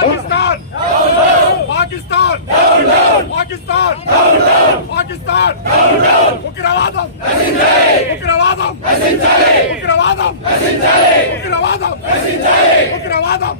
Pakistan! Pakistan! Pakistan! Pakistan! Ugravaadam! Ugravaadam! Ugravaadam! Ugravaadam! Ugravaadam!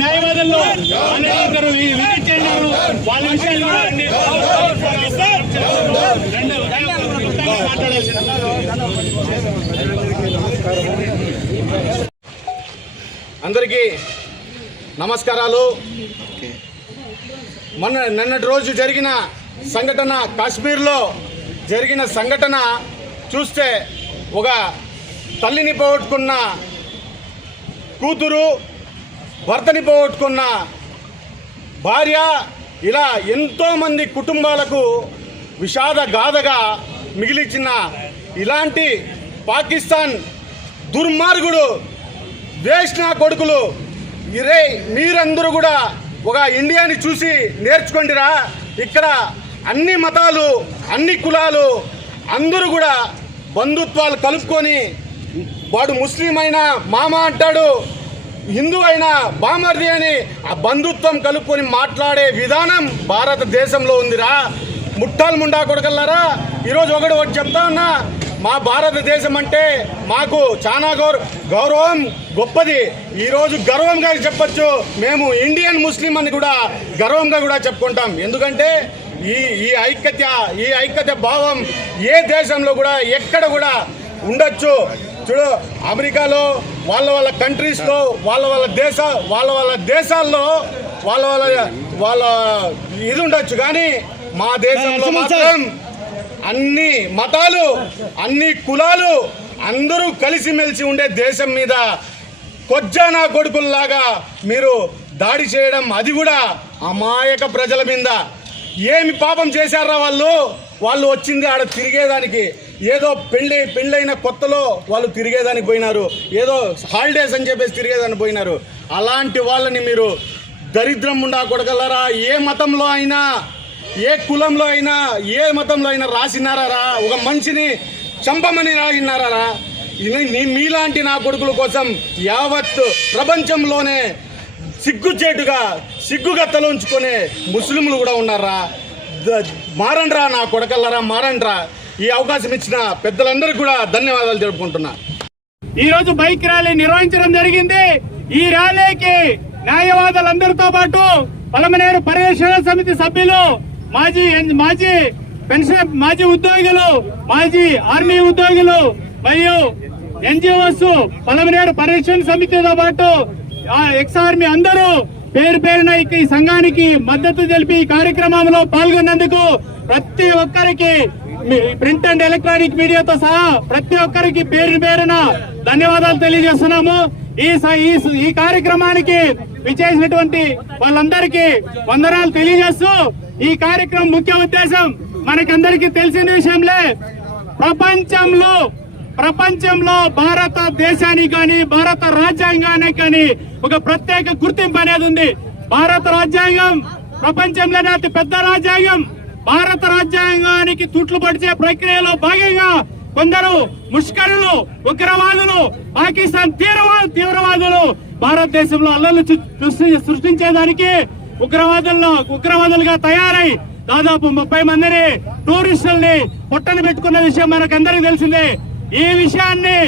న్యాయవాదుల్లో అనేకరు visit చేశారు. వాళ్ళ విషయాలు అందరికీ నమస్కారాలు. నిన్నటి రోజు జరిగిన సంఘటన, కాశ్మీర్లో జరిగిన సంఘటన చూస్తే ఒక తల్లిని పోగొట్టుకున్న కూతురు, భర్తని పోగొట్టుకున్న భార్య, ఇలా ఎంతోమంది కుటుంబాలకు విషాద గాథగా మిగిలిచిన ఇలాంటి పాకిస్తాన్ దుర్మార్గుడు, వేష్ణ కొడుకులు, మీరందరూ కూడా ఒక ఇండియాని చూసి నేర్చుకోండిరా. ఇక్కడ అన్ని మతాలు, అన్ని కులాలు అందరూ కూడా బంధుత్వాలు కలుపుకొని, వాడు ముస్లిం అయినా మామ అంటాడు, హిందూ అయినా బామర్ది అని ఆ బంధుత్వం కలుపుకొని మాట్లాడే విధానం భారతదేశంలో ఉందిరా. ముట్టాలు ముండా కొడకల్లారా. ఈరోజు ఒకటి చెప్తా ఉన్నా, మా భారతదేశం అంటే మాకు చాలా గౌరవం, గొప్పది. ఈరోజు గర్వంగా చెప్పచ్చు, మేము ఇండియన్ ముస్లిం అని కూడా గర్వంగా కూడా చెప్పుకుంటాం. ఎందుకంటే ఈ ఐక్యత భావం ఏ దేశంలో కూడా ఎక్కడ కూడా ఉండొచ్చు. చూడు, అమెరికాలో వాళ్ళ కంట్రీస్లో వాళ్ళ దేశాల్లో వాళ్ళ ఇది ఉండొచ్చు, కానీ మా దేశంలో మాత్రం అన్ని మతాలు, అన్ని కులాలు అందరూ కలిసిమెలిసి ఉండే దేశం మీద కొజ్జానా కొడుకుల్లాగా మీరు దాడి చేయడం, అది కూడా అమాయక ప్రజల మీద. ఏమి పాపం చేశారా వాళ్ళు వచ్చింది ఆడ తిరిగేదానికి. ఏదో పెళ్ళైన కొత్తలో వాళ్ళు తిరిగేదానికి పోయినారు, ఏదో హాలిడేస్ అని చెప్పేసి తిరిగేదానికి పోయినారు. అలాంటి వాళ్ళని మీరు దరిద్రం ఉండా కొడగలరా. ఏ మతంలో అయినా, ఏ కులంలో అయినా, ఏ మతంలో అయినా రాసినారా? ఒక మనిషిని చంపమని రాసినారా? మీలాంటి నా కొడుకుల కోసం యావత్ ప్రపంచంలోనే సిగ్గుగా తలంచుకునే ముస్లింలు కూడా ఉన్నారా? మారండ్రా నా కొడకల్లరా, మారండ్రా. ఈ అవకాశం ఇచ్చిన పెద్దలందరికీ కూడా ధన్యవాదాలు తెలుపుకుంటున్నా. ఈరోజు బైక్ ర్యాలీ నిర్వహించడం జరిగింది. ఈ ర్యాలీకి న్యాయవాదులందరితో పాటు పలమనేరు పర్యవేక్షణ సమితి సభ్యులు, మాజీ ఉద్యోగులు, మాజీ ఆర్మీ ఉద్యోగులు మరియు ఎన్జిఓస్, పలమనేరు పర్యవేక్షణ సమితితో పాటు ఎక్స్ ఆర్మీ అందరూ పేరు పేరున ఈ సంఘానికి మద్దతు తెలిపి ఈ కార్యక్రమంలో పాల్గొన్నందుకు ప్రతి ఒక్కరికి ప్రింట్ అండ్ ఎలక్ట్రానిక్ మీడియాతో సహా ప్రతి ఒక్కరికి పేరు పేరున ధన్యవాదాలు తెలియజేస్తున్నాము. ఈ కార్యక్రమానికి విచ్చేసినటువంటి వాళ్ళందరికీ వందనాలు తెలియజేస్తూ ఈ కార్యక్రమం ముఖ్య ఉద్దేశం మనకందరికీ తెలిసిన విషయంలే, ప్రపంచంలో భారతదేశానికి కానీ భారత రాజ్యాంగానికి కానీ ఒక ప్రత్యేక గుర్తింపు అనేది ఉంది. భారత రాజ్యాంగం ప్రపంచంలోనే అతి పెద్ద రాజ్యాంగం. భారత రాజ్యాంగానికి తుట్లు పడిచే ప్రక్రియలో భాగంగా కొందరు ముష్కరులు, ఉగ్రవాదులు, పాకిస్తాన్ తీవ్రవాదులు భారతదేశంలో అల్లర్లు సృష్టించేదానికి ఉగ్రవాదులుగా తయారై దాదాపు 30 మందిని టూరిస్టుల్ని పొట్టను పెట్టుకున్న విషయం మనకందరికీ తెలిసిందే. ఈ విషయాన్ని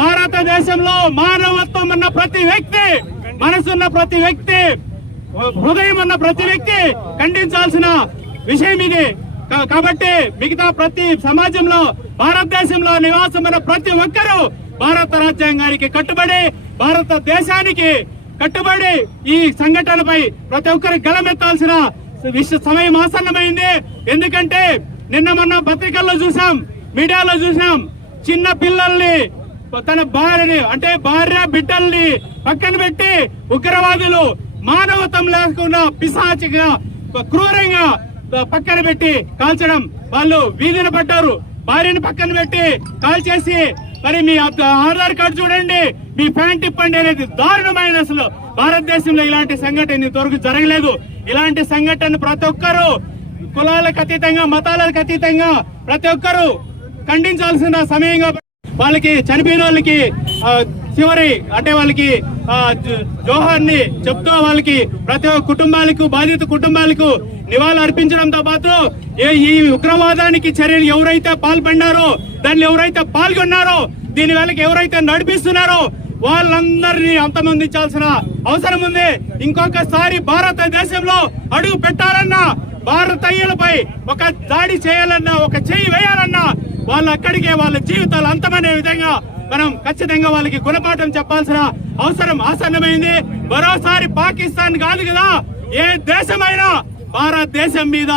భారతదేశంలో మానవత్వం ఉన్న ప్రతి వ్యక్తి, మనసున్న ప్రతి వ్యక్తి, హృదయం ఉన్న ప్రతి వ్యక్తి ఖండించాల్సిన విషయం ఇది. కాబట్టి మిగతా ప్రతి సమాజంలో భారతదేశంలో నివాసం ఉన్న ప్రతి ఒక్కరూ భారత రాజ్యాంగానికి కట్టుబడి, భారతదేశానికి కట్టుబడి ఈ సంఘటనపై ప్రతి ఒక్కరు గలమెత్తాల్సిన సమయం ఆసన్నమైంది. ఎందుకంటే నిన్న మొన్న పత్రికల్లో చూసాం, మీడియాలో చూసాం, చిన్న పిల్లల్ని తన భార్య బిడ్డల్ని పక్కన పెట్టి ఉగ్రవాదులు మానవత్వం లేకుండా పిశాచిగా క్రూరంగా పక్కన పెట్టి కాల్చడం. వాళ్ళు వీధిన పడ్డారు, భార్యని పక్కన పెట్టి కాల్చేసి మరి మీ ఆధార్ కార్డు చూడండి, మీ ప్యాంట్ ఇప్పండి అనేది దారుణమైన, అసలు భారతదేశంలో ఇలాంటి సంఘటన ఇంతవరకు జరగలేదు. ఇలాంటి సంఘటన ప్రతి ఒక్కరూ కులాలకు అతీతంగా, మతాలకు అతీతంగా ప్రతి ఒక్కరూ ఖండించాల్సిన సమయంగా వాళ్ళకి చనిపోయిన వాళ్ళకి చివరి వాళ్ళకి జోహార్ని చెప్తూ వాళ్ళకి ప్రతి ఒక్క కుటుంబాలకు, బాధిత కుటుంబాలకు నివాళులు అర్పించడంతో పాటు ఈ ఉగ్రవాదానికి చర్యలు ఎవరైతే పాల్పడినారో, దాన్ని ఎవరైతే పాల్గొన్నారో, దీని వేళకి ఎవరైతే నడిపిస్తున్నారో వాళ్ళందరినీ అంతమొందించాల్సిన అవసరం ఉంది. ఇంకొకసారి భారతదేశంలో అడుగు పెట్టాలన్నా, భారతీయులపై ఒక దాడి చేయాలన్నా, ఒక చెయ్యి వేయాలన్నా వాళ్ళు అక్కడికే వాళ్ళ జీవితాలు అంతమనే విధంగా మనం ఖచ్చితంగా వాళ్ళకి గుణపాఠం చెప్పాల్సిన అవసరం ఆసన్నమైంది. మరోసారి పాకిస్తాన్ కాదు కదా, ఏ దేశమైనా భారతదేశం మీద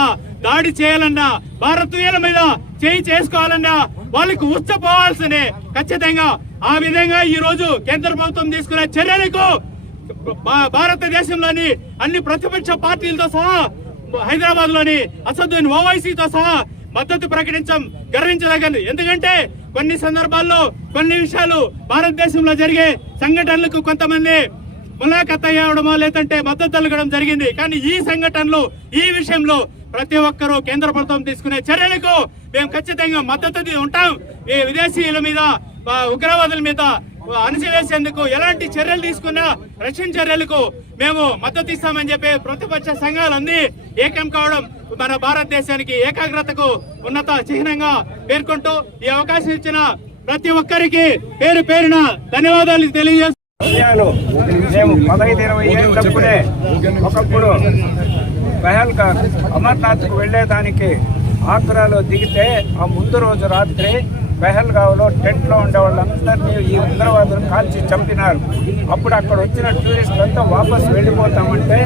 దాడి చేయాలన్నా, భారతీయుల మీద చేయి చేసుకోవాలన్నా వాళ్ళకి ఉచ్చపోవాల్సిందే ఖచ్చితంగా. ఆ విధంగా ఈ రోజు కేంద్ర ప్రభుత్వం తీసుకునే చర్యలకు భారతదేశంలోని అన్ని ప్రతిపక్ష పార్టీలతో సహా, హైదరాబాద్ లోని అసదుద్దీన్ ఓవైసీతో సహా మద్దతు ప్రకటించడం గర్వించదగ్గది. ఎందుకంటే కొన్ని సందర్భాల్లో కొన్ని విషయాలు భారతదేశంలో జరిగే సంఘటనలకు కొంతమంది ములాఖత్ అయ్యడమో లేదంటే మద్దతు తెలగడం జరిగింది. కానీ ఈ సంఘటనలు, ఈ విషయంలో ప్రతి ఒక్కరూ కేంద్ర ప్రభుత్వం తీసుకునే చర్యలకు మేము ఖచ్చితంగా మద్దతు ఉంటాం. ఈ విదేశీయుల మీద, ఉగ్రవాదుల మీద అణిచివేసేందుకు ఎలాంటి చర్యలు తీసుకున్నా రష్యన్ చర్యలకు మేము మద్దతు ఇస్తామని చెప్పి ప్రతిపక్ష సంఘాలన్నీ ఏకం కావడం మన భారతదేశానికి ఏకాగ్రతకు ఉన్నత చిహ్నంగా పేర్కొంటూ ఈ అవకాశం ఇచ్చిన ప్రతి ఒక్కరికి పేరు పేరున ధన్యవాదాలు తెలియజేస్తున్నాం. మేము 15-20 ఏళ్ళప్పుడే ఒకప్పుడు పహల్గామ్ అమర్నాథ్కు వెళ్లేదానికి ఆగ్రాలో దిగితే ఆ ముందు రోజు రాత్రి పహల్గావ్లో టెంట్లో ఉండే వాళ్ళందరినీ ఈ ఉగ్రవాదులు కాల్చి చంపినారు. అప్పుడు అక్కడ వచ్చిన టూరిస్టులంతా వాపసు వెళ్ళిపోతామంటే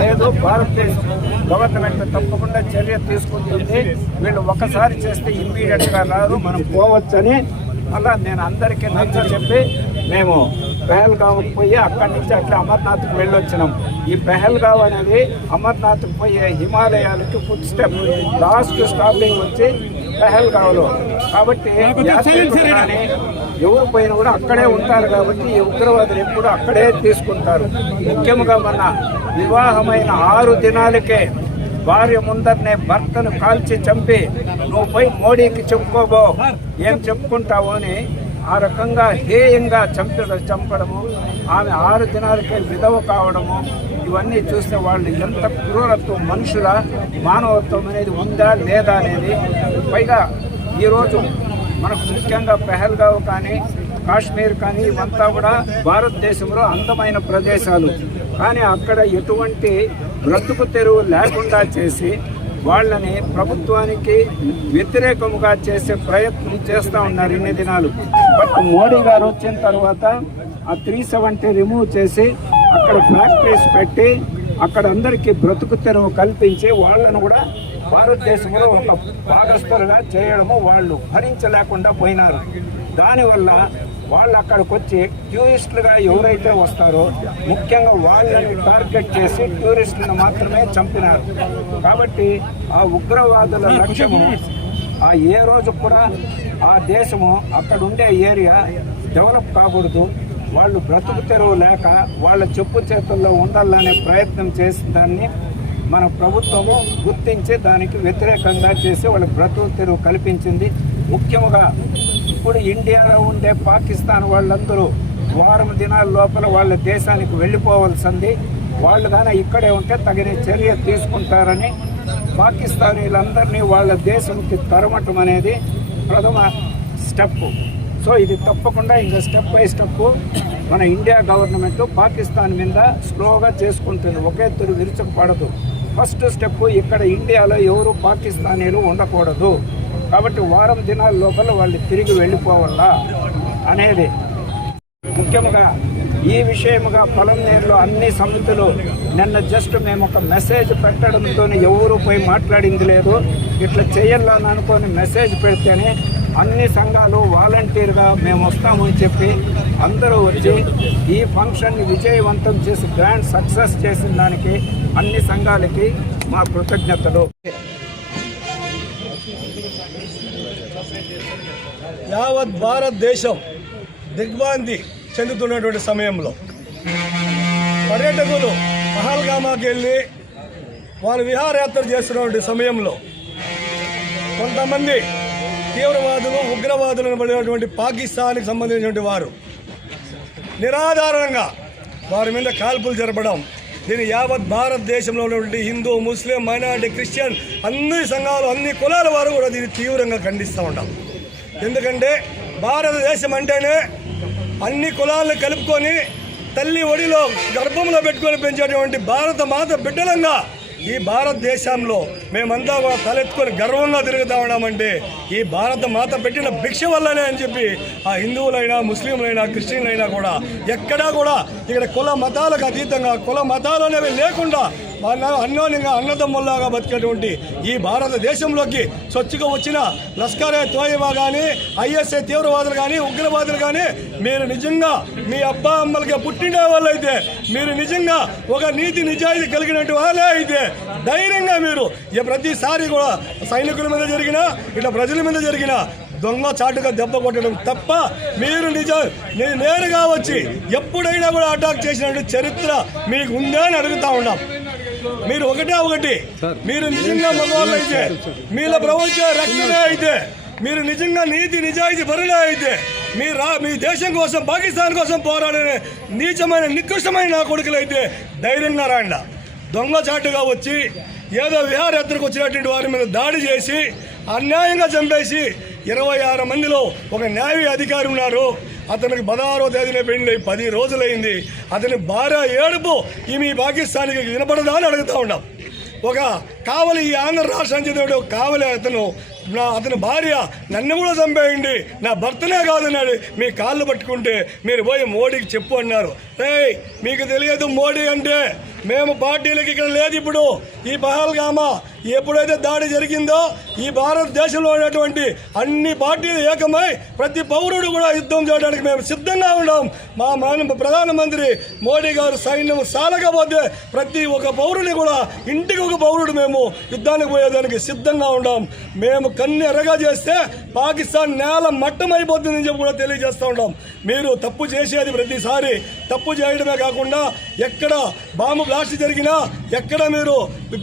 లేదు, భారతదేశం గవర్నమెంట్ తప్పకుండా చర్య తీసుకుంటుంది, వీళ్ళు ఒకసారి చేస్తే ఇమ్మీడియట్గా రాదు, మనం పోవచ్చని అలా నేను అందరికీ నచ్చ చెప్పి మేము పహల్గావ్కి పోయి అక్కడి నుంచి అట్లా అమర్నాథ్కి వెళ్ళొచ్చినాం. ఈ పహల్గావ్ అనేది అమర్నాథ్కి పోయే హిమాలయాలకి ఫుడ్ స్టెప్, లాస్ట్ స్టాపింగ్ వచ్చి పహల్గావ్లో. కాబట్టి కానీ ఎవరు పోయినా కూడా అక్కడే ఉంటారు. కాబట్టి ఈ ఉగ్రవాదులు ఎప్పుడు అక్కడే తీసుకుంటారు. ముఖ్యంగా మన వివాహమైన 6 దినాలకే భార్య ముందరనే భర్తను కాల్చి చంపి నువ్వు పోయి మోడీకి చెప్పుకోబో, ఏం చెప్పుకుంటావు అని ఆ రకంగా హేయంగా చంపడము, ఆమె 6 దినాలకే విధవ కావడము, ఇవన్నీ చూస్తే వాళ్ళు ఎంత క్రూరత్వం, మనుషుల మానవత్వం అనేది ఉందా లేదా అనేది. పైగా ఈరోజు మనకు ముఖ్యంగా పహల్గావ్ కానీ కాశ్మీర్ కానీ ఇవంతా కూడా భారతదేశంలో అందమైన ప్రదేశాలు. కానీ అక్కడ ఎటువంటి బ్రతుకు తెరువు లేకుండా చేసి వాళ్ళని ప్రభుత్వానికి వ్యతిరేకముగా చేసే ప్రయత్నం చేస్తూ ఉన్నారు ఇన్ని దినాలు. బట్ మోడీ గారు వచ్చిన తర్వాత ఆ 370 రిమూవ్ చేసి అక్కడ ఫ్యాక్టరీస్ పెట్టి అక్కడ అందరికీ బ్రతుకు తెరువు కల్పించి వాళ్ళను కూడా భారతదేశంలో ఒక భాగస్థులుగా చేయడము వాళ్ళు భరించలేకుండా పోయినారు. దానివల్ల వాళ్ళు అక్కడికి వచ్చి టూరిస్టులుగా ఎవరైతే వస్తారో ముఖ్యంగా వాళ్ళని టార్గెట్ చేసి టూరిస్టులను మాత్రమే చంపినారు. కాబట్టి ఆ ఉగ్రవాదుల లక్ష్యము ఏ రోజు కూడా ఆ దేశము అక్కడ ఉండే ఏరియా డెవలప్ కాకూడదు, వాళ్ళు బ్రతుకు తెరువు లేక వాళ్ళ చెప్పు చేతుల్లో ఉండాలనే ప్రయత్నం చేసిన దాన్ని మన ప్రభుత్వము గుర్తించి దానికి వ్యతిరేకంగా చేసి వాళ్ళకి బ్రతుకు తెరువు కల్పించింది. ముఖ్యంగా ఇప్పుడు ఇండియాలో ఉండే పాకిస్తాన్ వాళ్ళందరూ వారం దినాల లోపల వాళ్ళ దేశానికి వెళ్ళిపోవాల్సింది. వాళ్ళు కానీ ఇక్కడే ఉంటే తగిన చర్య తీసుకుంటారని పాకిస్తానీలందరినీ వాళ్ళ దేశంకి తరమటం అనేది ప్రథమ స్టెప్. సో ఇది తప్పకుండా ఇంకా స్టెప్ బై స్టెప్ మన ఇండియా గవర్నమెంట్ పాకిస్తాన్ మీద స్లోగా చేసుకుంటుంది, ఒకే తూరు విరుచకపడదు. ఫస్ట్ స్టెప్ ఇక్కడ ఇండియాలో ఎవరు పాకిస్తానీలు ఉండకూడదు, కాబట్టి వారం దినాల లోపల వాళ్ళు తిరిగి వెళ్ళిపోవాలా అనేది ముఖ్యంగా. ఈ విషయముగా పొలంనేరులో అన్ని సమితులు నిన్న జస్ట్ మేము ఒక మెసేజ్ పెట్టడంతో ఎవరు పోయి మాట్లాడింది లేదు. ఇట్లా చేయాలని అనుకొని మెసేజ్ పెడితేనే అన్ని సంఘాలు వాలంటీర్గా మేము వస్తామని చెప్పి అందరూ వచ్చి ఈ ఫంక్షన్ని విజయవంతం చేసి గ్రాండ్ సక్సెస్ చేసిన దానికి అన్ని సంఘాలకి మా కృతజ్ఞతలు. యావత్ భారతదేశం దిగ్భ్రాంతి చెందుతున్నటువంటి సమయంలో పర్యాటకులు పహల్గామాకి వెళ్ళి వారు విహారయాత్ర చేస్తున్నటువంటి సమయంలో కొంతమంది తీవ్రవాదులు ఉగ్రవాదులు పడినటువంటి పాకిస్తాన్కి సంబంధించినటువంటి వారు నిరాధారణంగా వారి మీద కాల్పులు జరపడం, దీని యావత్ భారతదేశంలో ఉన్నటువంటి హిందూ, ముస్లిం, మైనారిటీ, క్రిస్టియన్ అన్ని సంఘాలు, అన్ని కులాల వారు కూడా దీన్ని తీవ్రంగా ఖండిస్తూ ఉంటాం. ఎందుకంటే భారతదేశం అంటేనే అన్ని కులాలను కలుపుకొని తల్లి ఒడిలో గర్భంలో పెట్టుకొని పెంచేటువంటి భారత మాత బిడ్డలంగా ఈ భారతదేశంలో మేమంతా కూడా తలెత్తుకొని గర్వంగా తిరుగుతూ ఉన్నామంటే ఈ భారత మాత పెట్టిన భిక్ష వల్లనే అని చెప్పి ఆ హిందువులైనా, ముస్లింలైనా, క్రిస్టియన్లైనా కూడా ఎక్కడా కూడా ఇక్కడ కుల మతాలకు అతీతంగా, కుల మతాలు అనేవి లేకుండా అన్యోన్యంగా అన్నదమ్ముల్లాగా బతికేటువంటి ఈ భారతదేశంలోకి చొచ్చుకు వచ్చిన లష్కరే తోయిబా కానీ, ఐఎస్ఐ తీవ్రవాదులు కానీ, ఉగ్రవాదులు కానీ మీరు నిజంగా మీ అబ్బా అమ్మలకి పుట్టిన వాళ్ళు అయితే, మీరు నిజంగా ఒక నీతి నిజాయితీ కలిగినట్టు వాళ్ళే అయితే ధైర్యంగా మీరు ప్రతిసారి కూడా సైనికుల మీద జరిగినా, ఇట్లా ప్రజల మీద జరిగినా దొంగ చాటుగా దెబ్బ కొట్టడం తప్ప మీరు నేరుగా వచ్చి ఎప్పుడైనా కూడా అటాక్ చేసినటువంటి చరిత్ర మీకు ఉందా అని అడుగుతా ఉన్నాం. మీరు ఒకటి మీరు నిజంగా మగవాళ్ళు అయితే, మీలో ప్రపంచ రక్షణే అయితే, మీరు నిజంగా నీతి నిజాయితీ పరులే అయితే, మీ దేశం కోసం, పాకిస్తాన్ కోసం పోరాడే నీచమైన నికృష్టమైన నా కొడుకులు అయితే ధైర్యంగా రాండా. దొంగచాటుగా వచ్చి ఏదో విహారయాత్రకు వచ్చినటువంటి వారి మీద దాడి చేసి అన్యాయంగా చంపేసి 26 మందిలో ఒక న్యాయ అధికారి ఉన్నారు. అతనికి 16వ తేదీనే పెళ్లి 10 రోజులైంది. అతని భార్య ఏడుపు ఈ పాకిస్తాన్కి వినపడదా అని అడుగుతూ ఉన్నాం. ఒక కావలి, ఈ ఆంధ్ర రాష్ట్రానికి చెందిన కావలి అతని భార్య నన్ను కూడా చంపేయండి, నా భర్తనే కాదన్నాడు. మీ కాళ్ళు పట్టుకుంటే మీరు పోయి మోడీకి చెప్పు అన్నారు. మీకు తెలియదు మోడీ అంటే, మేము పార్టీలకి ఇక్కడ లేదు. ఇప్పుడు ఈ పహల్గామా ఎప్పుడైతే దాడి జరిగిందో ఈ భారతదేశంలో ఉన్నటువంటి అన్ని పార్టీలు ఏకమై ప్రతి పౌరుడు కూడా యుద్ధం చేయడానికి మేము సిద్ధంగా ఉన్నాం. మా ప్రధానమంత్రి మోడీ గారు సైన్యం సాలకపోతే ప్రతి ఒక్క పౌరుని కూడా ఇంటికి ఒక పౌరుడు మేము యుద్ధానికి పోయేదానికి సిద్ధంగా ఉన్నాం. మేము కన్ను ఎర్రగా చేస్తే పాకిస్తాన్ నేల మట్టమైపోతుందని చెప్పి కూడా తెలియజేస్తూ ఉంటాం. మీరు తప్పు చేసేది ప్రతిసారి తప్పు చేయడమే కాకుండా ఎక్కడ బాంబు బ్లాస్ట్ జరిగినా, ఎక్కడ మీరు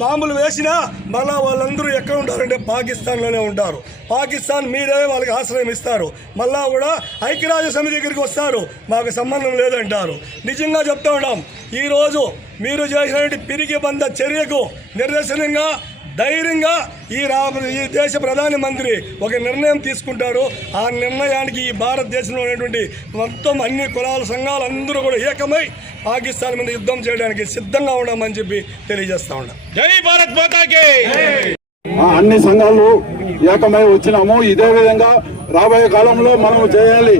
బాంబులు వేసినా మళ్ళా వాళ్ళందరూ ఎక్కడ ఉంటారంటే పాకిస్తాన్లోనే ఉంటారు. పాకిస్తాన్ మీరే వాళ్ళకి ఆశ్రయం ఇస్తారు. మళ్ళా కూడా ఐక్యరాజ్య సమితి దగ్గరికి వస్తారు, మాకు సంబంధం లేదంటారు. నిజంగా చెప్తా ఉన్నాం, ఈరోజు మీరు చేసినటువంటి పిరికి బంద చర్యకు నిదర్శనంగా ధైర్యంగా ఈ దేశ ప్రధానమంత్రి ఒక నిర్ణయం తీసుకుంటారు. ఆ నిర్ణయానికి ఈ భారతదేశంలో ఉన్నటువంటి మొత్తం అన్ని కులాల సంఘాలు అందరూ కూడా ఏకమై పాకిస్తాన్ మీద యుద్ధం చేయడానికి సిద్ధంగా ఉన్నామని చెప్పి తెలియజేస్తా ఉన్నాం. జై భారత్ మాతాకి. అన్ని సంఘాలు ఏకమై వచ్చినాము. ఇదే విధంగా రాబోయే కాలంలో మనము చేయాలి.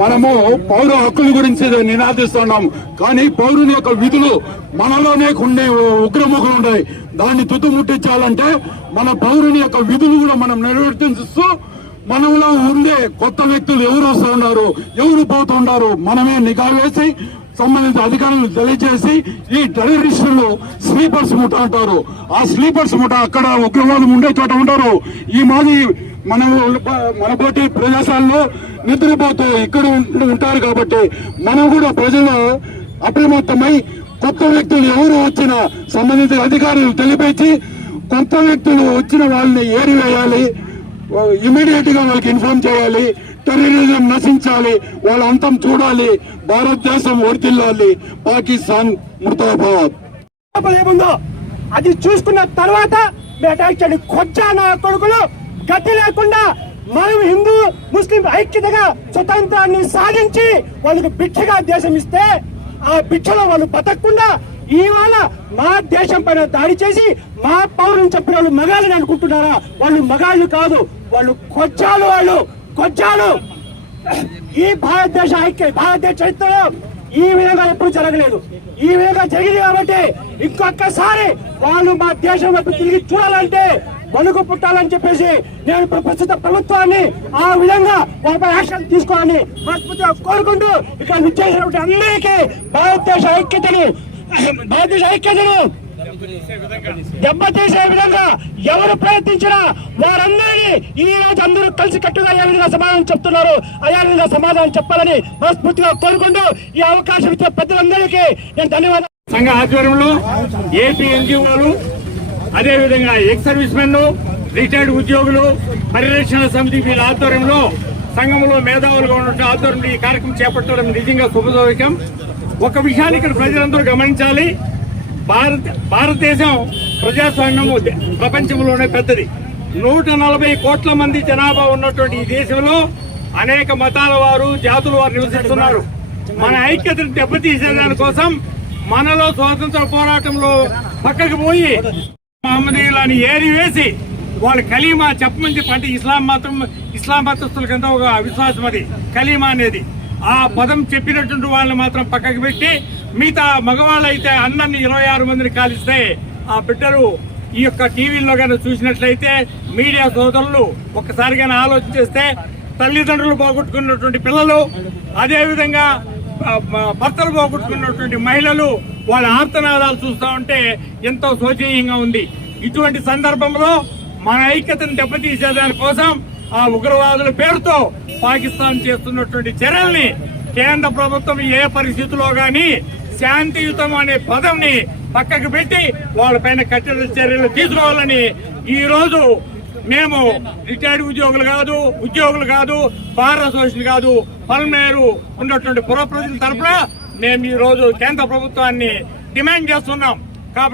మనము పౌర హక్కుల గురించి నినాదిస్తున్నాం, కానీ పౌరుని యొక్క విధులు మనలోనే కొన్ని ఉగ్రముఖులు ఉన్నాయి. దాన్ని తుతుముట్టించాలంటే మన పౌరుని యొక్క విధులు కూడా మనం నిర్వర్తిస్తూ మనలో ఉండే కొత్త వ్యక్తులు ఎవరు వస్తున్నారు, ఎవరు పోతున్నారు, మనమే నిఘా వేసి సంబంధిత అధికారులను తెలియజేసి ఈ టెర్రరిస్టులు స్లీపర్స్ ముఠా అంటారు. ఆ స్లీపర్స్ ముఠా అక్కడ ఉగ్రవాదం ఉండే చోట ఉంటారు. ఈ మాది మన పోటీ ప్రదేశాల్లో నిద్రపోతూ ఇక్కడ ఉంటారు. కాబట్టి మనం కూడా ప్రజలు అప్రమత్తమై కొత్త వ్యక్తులు ఎవరు వచ్చినా సంబంధిత అధికారులు తెలిపించి కొత్త వ్యక్తులు వచ్చిన వాళ్ళని ఏరివేయాలి, ఇమీడియట్ గా వాళ్ళకి ఇన్ఫార్మ్ చేయాలి. టెర్రరిజం నశించాలి, వాళ్ళ అంతం చూడాలి, భారతదేశం వర్ధిల్లాలి, పాకిస్తాన్ ముర్దాబాద్. ఏముందో అది చూసుకున్న తర్వాత కొచ్చా నా కొడుకులు గతి లేకుండా మనం హిందూ ముస్లిం ఐక్యతగా స్వతంత్రాన్ని సాధించి వాళ్ళకి భిక్షగా దేశం ఇస్తే ఆ భిక్షలో వాళ్ళు బతకకుండా ఇవాళ మా దేశం పైన దాడి చేసి మా పౌరుని చెప్పిన వాళ్ళు మగాళ్ళని అనుకుంటున్నారా? వాళ్ళు మగాళ్ళు కాదు, వాళ్ళు కొచ్చాలు. వాళ్ళు కొచ్చాలు. ఈ భారతదేశ చరిత్రలో ఈ విధంగా ఎప్పుడు జరగలేదు. ఈ విధంగా జరిగింది కాబట్టి ఇంకొకసారి వాళ్ళు మా దేశం వైపు తిరిగి చూడాలంటే వణుకు పుట్టాలని చెప్పేసి నేను ప్రస్తుత ప్రభుత్వాన్ని ఆ విధంగా వాళ్ళపై యాక్షన్ తీసుకోవాలని మనస్ఫూర్తిగా కోరుకుంటూ ఇక్కడ విచ్చేసినటువంటి అందరికీ భారతదేశ ఐక్యతను దెబ్బతీసే విధంగా ఎవరు ప్రయత్నించినా వారందరినీ ఈ రోజు అందరూ కలిసి కట్టుగా ఏ విధంగా సమాధానం చెప్తున్నారు అదే విధంగా సమాధానం చెప్పాలని మనస్ఫూర్తిగా కోరుకుంటూ ఈ అవకాశం ఇచ్చిన పెద్దలందరికీ నేను ధన్యవాదాలు. సంఘ ఆధ్వర్యంలో ఏపీ ఎన్జిఓలు, అదేవిధంగా ఎక్స్ సర్వీస్ మెన్, రిటైర్డ్ ఉద్యోగులు, పరిరక్షణ సమితి వీళ్ళ ఆధ్వర్యంలో సంఘంలో మేధావులుగా ఉన్న ఆధ్వర్యంలో ఈ కార్యక్రమం చేపట్టడం నిజంగా శుభదాయకం. ఒక విషయాన్ని ఇక్కడ ప్రజలందరూ గమనించాలి. భారతదేశం ప్రజాస్వామ్యం ప్రపంచంలోనే పెద్దది. 140 కోట్ల మంది జనాభా ఉన్నటువంటి ఈ దేశంలో అనేక మతాల వారు, జాతుల వారు నివసిస్తున్నారు. మన ఐక్యతను దెబ్బతీసేదాని కోసం మనలో స్వాతంత్ర పోరాటంలో పక్కకు పోయి మహమ్మదీయులని ఏరివేసి వాళ్ళు కలీమా చెప్పమంది పంట ఇస్లాం మతస్థులకంతా ఒక విశ్వాసం అది కలీమా అనేది. ఆ పదం చెప్పినటువంటి వాళ్ళని మాత్రం పక్కకు పెట్టి మిగతా మగవాళ్ళు అయితే అందరినీ 26 మందిని కాలిస్తే ఆ బిడ్డలు ఈ యొక్క టీవీల్లో కానీ చూసినట్లయితే మీడియా సోదరులు ఒక్కసారిగానే ఆలోచన చేస్తే తల్లిదండ్రులు పోగొట్టుకున్నటువంటి పిల్లలు, అదేవిధంగా భర్తలు పోగొట్టుకున్నటువంటి మహిళలు వాళ్ళ ఆర్తనాదాలు చూస్తూ ఉంటే ఎంతో శోచనీయంగా ఉంది. ఇటువంటి సందర్భంలో మన ఐక్యతను దెబ్బతీసేదాని కోసం ఆ ఉగ్రవాదుల పేరుతో పాకిస్తాన్ చేస్తున్నటువంటి చర్యల్ని కేంద్ర ప్రభుత్వం ఏ పరిస్థితుల్లో గాని శాంతియుతం అనే పదంని పక్కకు పెట్టి వాళ్ళపైన కఠిన చర్యలు తీసుకోవాలని ఈ రోజు మేము రిటైర్డ్ ఉద్యోగులు కాదు, బార్ అసోసియేషన్ కాదు, పల్మేరు ఉన్నటువంటి పుర ప్రజల తరఫున మేము ఈ రోజు కేంద్ర ప్రభుత్వాన్ని డిమాండ్ చేస్తున్నాం. కాబట్టి